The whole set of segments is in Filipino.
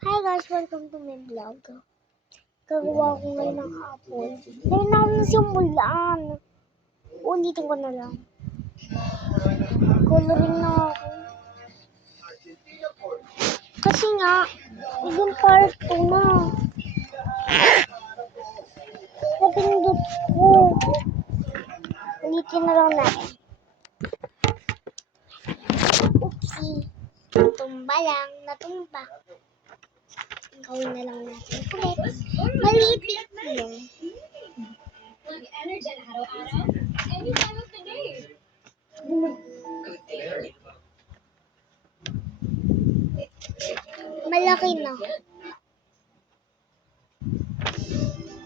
Hi guys, welcome to my vlog. Gagawa ko ngayon ng apple. Dahil na ako nasimulan. Ulitin ko na lang. Coloring na ako. Kasi nga, yung part 2 na. Napindot ko. Ulitin na lang natin. Oopsie. Natumba lang. Natumba. Gawin na lang natin ulit. Malipit yun. Mag-energy araw-araw, any time of the day. Malaki na.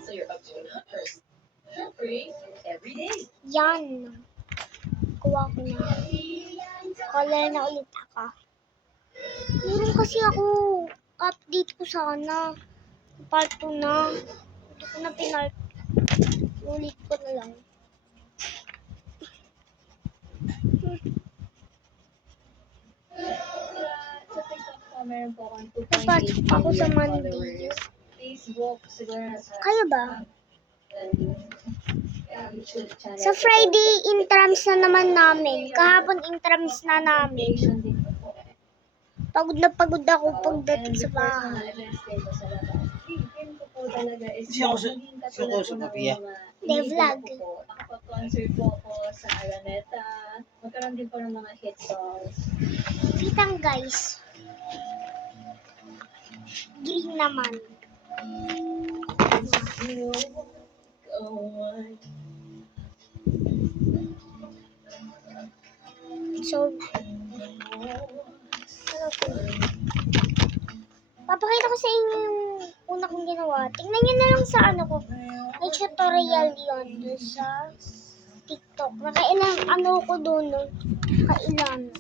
So you're up to it first. Free every day. Yan. Kuha ko na. Color na ulit ako. Meron kasi ako update ko sana. Part 2 na. Ito ko na pinart. Ulit ko na lang. Sa TikTok po, meron po akong Napasok 2.8 ako sa million Monday. followers. Facebook, siguro nasa Kaya ba? YouTube channel. Sa Friday, intrams na naman namin. Kahapon, intrams na namin. Foundation din po. Pagod na pagod ako pagdating sa bahay. Events din po sa labas. Dream ko po talaga is Siya ko sa- maging siya ko katulad sa po ng Kapia. mga De vlog. iniidolo ko po. Nakapag-concert po ako sa Araneta. Magkaroon din po ng mga hit songs. Kitang guys. Green naman. You go on. So, papakita ko sa inyo yung una kong ginawa. Tingnan nyo na lang sa ano ko. May tutorial yun doon sa TikTok. Nakailan ano ko doon. Kailan.